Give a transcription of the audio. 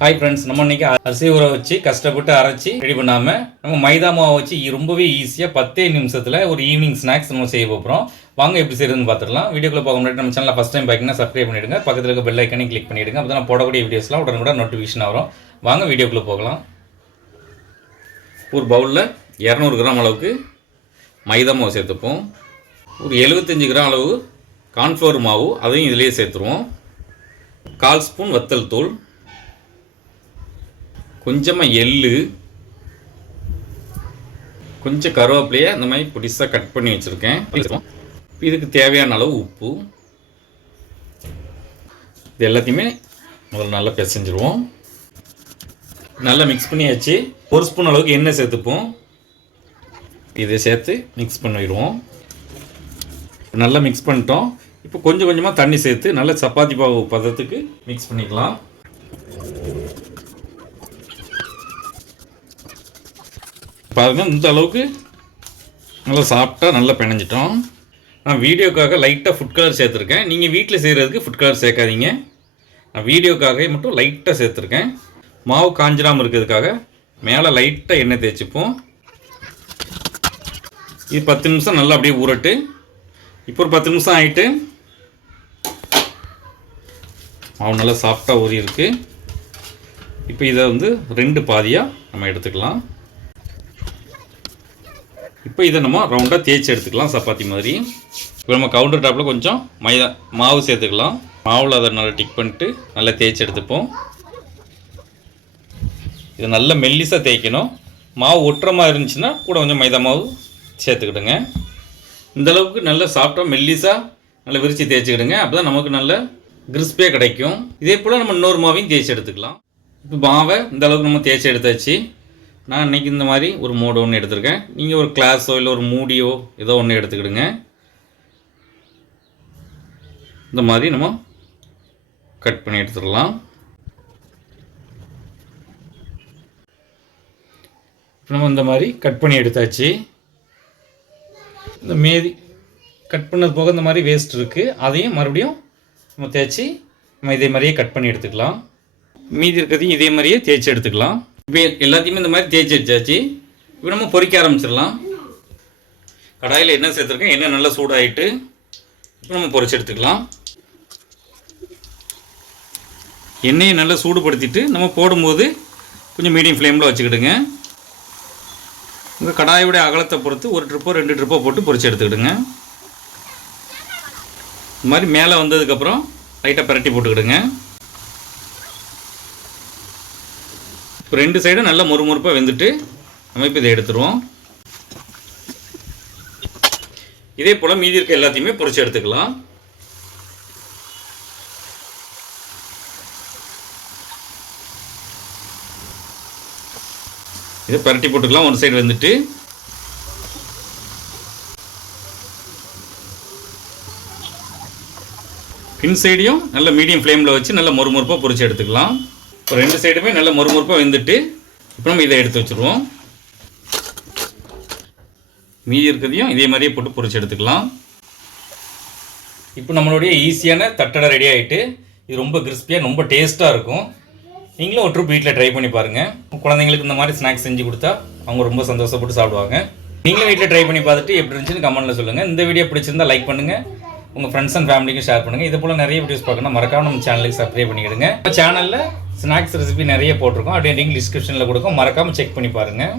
Hi friends நம்ம இன்னைக்கு அரிசி ஊற வச்சு கஷ்டப்பட்டு அரைச்சி ரெடி பண்ணாமல் நம்ம மைதா மாவை வச்சு ரொம்பவே ஈஸியாக பத்தே நிமிஷத்தில் ஒரு ஈவினிங் ஸ்நாக்ஸ் நம்ம செய்ய போகிறோம் வாங்க எப்படி செய்யறதுன்னு பார்த்துடலாம் வீடியோக்குள்ள போக முன்னாடி நம்ம சேனலில் ஃபஸ்ட் டைம் பார்த்தீங்கன்னா சப்ஸ்கிரைப் பண்ணிடுங்க. பக்கத்தில் இருக்க பெல் ஐக்கனையும் கிளிக் பண்ணிடுங்க. அப்போ தான் போடக்கூடிய வீடியோஸ்லாம் உடனுக்குடன் நோட்டிஃபிகேஷன் வரும். வாங்க வீடியோக்குள்ளே போகலாம். ஒரு பவுலில் இரநூறு கிராம் அளவுக்கு மைதா மாவு சேர்த்துப்போம். ஒரு எழுபத்தஞ்சு கிராம் அளவு கார்ன்ஃப்ளவர் மாவு அதையும் இதிலேயே சேர்த்துருவோம். கால் ஸ்பூன் வத்தல் தூள். கொஞ்சமாக எள்ளு கொஞ்சம் கருவேப்பிலையை இந்த மாதிரி புடிசாக கட் பண்ணி வச்சுருக்கேன். இதுக்கு தேவையான அளவு உப்பு. இது எல்லாத்தையுமே முதல்ல நல்லா பிசைஞ்சிருவோம். நல்லா மிக்ஸ் பண்ணியாச்சு. ஒரு ஸ்பூன் அளவுக்கு எண்ணெய் சேர்த்துப்போம். இதை சேர்த்து மிக்ஸ் பண்ணிடுவோம். நல்லா மிக்ஸ் பண்ணிட்டோம். இப்போ கொஞ்சம் கொஞ்சமாக தண்ணி சேர்த்து நல்லா சப்பாத்தி பாவு பதத்துக்கு மிக்ஸ் பண்ணிக்கலாம். பாருங்கள் இந்த அளவுக்கு. நல்லா சாப்பிட்டா நல்லா பிணைஞ்சிட்டோம். நான் வீடியோக்காக லைட்டாக ஃபுட் கலர் சேர்த்துருக்கேன். நீங்கள் வீட்டில் செய்கிறதுக்கு ஃபுட் கலர் சேர்க்காதீங்க. நான் வீடியோக்காக மட்டும் லைட்டாக சேர்த்துருக்கேன். மாவு காஞ்சிராமல் இருக்கிறதுக்காக மேலே லைட்டாக எண்ணெய் தேய்ச்சிப்போம். இது பத்து நிமிஷம் நல்லா அப்படியே ஊறட்டு. இப்போ ஒரு பத்து நிமிஷம் ஆகிட்டு மாவு நல்லா சாஃப்டாக ஊறி இருக்குது இப்போ இதை வந்து ரெண்டு பாதியாக நம்ம எடுத்துக்கலாம். இப்போ இதை நம்ம ரவுண்டாக தேய்ச்சி எடுத்துக்கலாம் சப்பாத்தி மாதிரி. இப்போ நம்ம கவுண்டர் டாப்பில் கொஞ்சம் மைதா மாவு சேர்த்துக்கலாம். மாவில் அதை நல்லா டிக் பண்ணிட்டு நல்லா தேய்ச்சி எடுத்துப்போம். இது நல்லா மெல்லிசாக தேய்க்கணும். மாவு ஒட்டுற மாதிரி இருந்துச்சுன்னா கூட கொஞ்சம் மைதா மாவு சேர்த்துக்கிடுங்க. இந்த அளவுக்கு நல்லா சாஃப்டாக மெல்லிசாக நல்லா விரித்து தேய்ச்சிக்கிடுங்க. அப்போ தான் நமக்கு நல்ல கிறிஸ்பியாக கிடைக்கும். இதே போல் நம்ம இன்னொரு மாவையும் தேய்ச்சி எடுத்துக்கலாம். இப்போ மாவை இந்த அளவுக்கு நம்ம தேய்ச்சி எடுத்தாச்சு. நான் இன்றைக்கி இந்த மாதிரி ஒரு மோடு ஒன்று எடுத்திருக்கேன். நீங்கள் ஒரு கிளாஸோ இல்லை ஒரு மூடியோ ஏதோ ஒன்று எடுத்துக்கிடுங்க. இந்த மாதிரி நம்ம கட் பண்ணி எடுத்துடலாம். நம்ம இந்த மாதிரி கட் பண்ணி எடுத்தாச்சு. இந்த மேதி கட் பண்ணது போக இந்த மாதிரி வேஸ்ட் இருக்குது அதையும் மறுபடியும் நம்ம தேய்ச்சி நம்ம இதே மாதிரியே கட் பண்ணி எடுத்துக்கலாம். மீதி இருக்கிறதையும் இதே மாதிரியே தேய்ச்சி எடுத்துக்கலாம். இப்போ எல்லாத்தையுமே இந்த மாதிரி தேய்ச்சி வச்சாச்சு இப்போ நம்ம பொறிக்க ஆரம்பிச்சிடலாம். கடாயில் என்ன சேர்த்துருக்கேன். எண்ணெய் நல்லா சூடாகிட்டு இப்போ நம்ம பொரிச்சு எடுத்துக்கலாம். எண்ணெயை நல்லா சூடுபடுத்திட்டு நம்ம போடும்போது கொஞ்சம் மீடியம் ஃப்ளேமில் வச்சுக்கிடுங்க. உங்கள் கடாயோட அகலத்தை பொறுத்து ஒரு ட்ரிப்போ ரெண்டு ட்ரிப்போ போட்டு பொறிச்சு எடுத்துக்கிடுங்க. இந்த மாதிரி மேலே வந்ததுக்கப்புறம் லைட்டாக பரட்டி போட்டுக்கிடுங்க. இப்போ ரெண்டு சைடும் நல்லா முறுமுறுப்பாக வெந்துட்டு நம்ம இப்போ இதை எடுத்துருவோம். இதே போல் மீதி இருக்க எல்லாத்தையுமே பொறிச்சு எடுத்துக்கலாம். இதை பரட்டி போட்டுக்கலாம் ஒரு சைடு வந்துட்டு. பின் சைடையும் நல்ல மீடியம் ஃப்ளேமில் வச்சு நல்லா மொறுமொறுப்பாக பொறிச்சு எடுத்துக்கலாம். இப்போ ரெண்டு சைடுமே நல்ல மொறுமொறுப்பாக வெந்துட்டு இப்போ நம்ம இதை எடுத்து வச்சுருவோம். மீதி இருக்கிறதையும் இதே மாதிரியே போட்டு பொறிச்சு எடுத்துக்கலாம். இப்போ நம்மளுடைய ஈஸியான தட்டடை ரெடி ஆகிட்டு இது ரொம்ப கிறிஸ்பியாக ரொம்ப டேஸ்ட்டாக இருக்கும். நீங்களும் ஒரு ட்ரிப் வீட்டில் ட்ரை பண்ணி பாருங்கள் குழந்தைங்களுக்கு இந்த மாதிரி ஸ்நாக்ஸ் செஞ்சு கொடுத்தா அவங்க ரொம்ப சந்தோஷப்பட்டு சாப்பிடுவாங்க. நீங்களும் வீட்டில் ட்ரை பண்ணி பார்த்துட்டு எப்படி இருந்துச்சுன்னு கமெண்ட்டில் சொல்லுங்கள் இந்த வீடியோ பிடிச்சிருந்தா லைக் பண்ணுங்கள் உங்கள் ஃப்ரெண்ட்ஸ் அண்ட் ஃபேமிலிக்கும் ஷேர் பண்ணுங்கள் இது போல் நிறைய வீடியோஸ் பார்க்கணும் மறக்காம நம்ம சேனலுக்கு சப்ஸ்கிரைப் பண்ணிக்கிடுங்க. சேனலில் ஸ்நாக்ஸ் ரெசிபி நிறைய போட்டிருக்கோம். அப்படியே லிங்க் டிஸ்கிரிப்ஷனில் கொடுக்கும். மறக்காமல் செக் பண்ணி பாருங்கள்